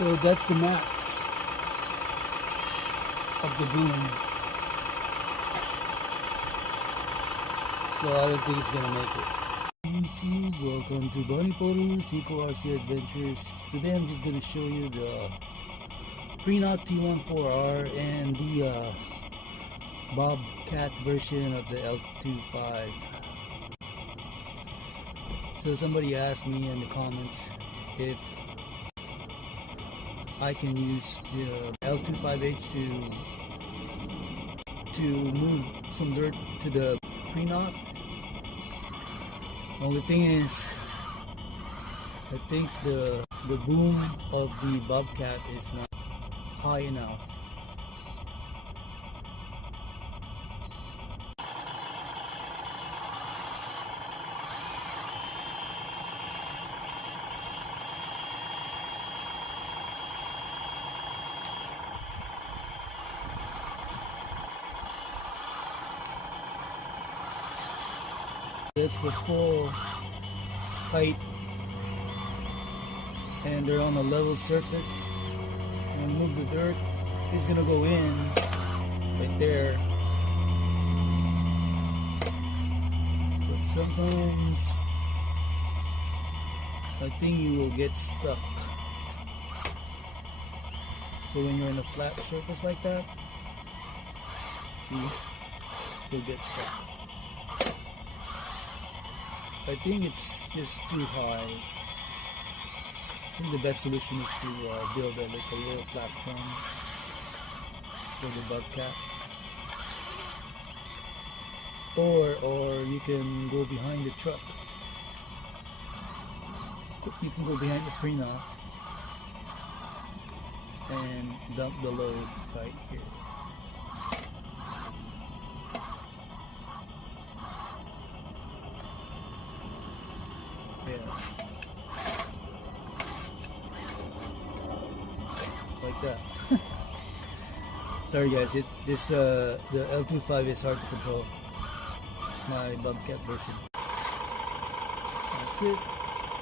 So that's the max of the boom. So I don't think it's gonna make it. YouTube, welcome to Bunny Poru Seco RC Adventures. Today I'm just gonna show you the Prinoth T14R and the Bobcat version of the LT5. So somebody asked me in the comments if I can use the LT5H to move some dirt to the Prinoth. Only thing is, I think the boom of the Bobcat is not high enough. That's the full height, and they're on a level surface. And move the dirt is gonna go in right there. But sometimes I think you will get stuck. So when you're in a flat surface like that, see, you'll get stuck. I think it's just too high. I think the best solution is to build like a little platform for the Bobcat, or you can go behind the truck. You can go behind the Prinoth and dump the load right here. Yeah. Like that. Sorry guys, it's the L25 is hard to control. My Bobcat version. That's it.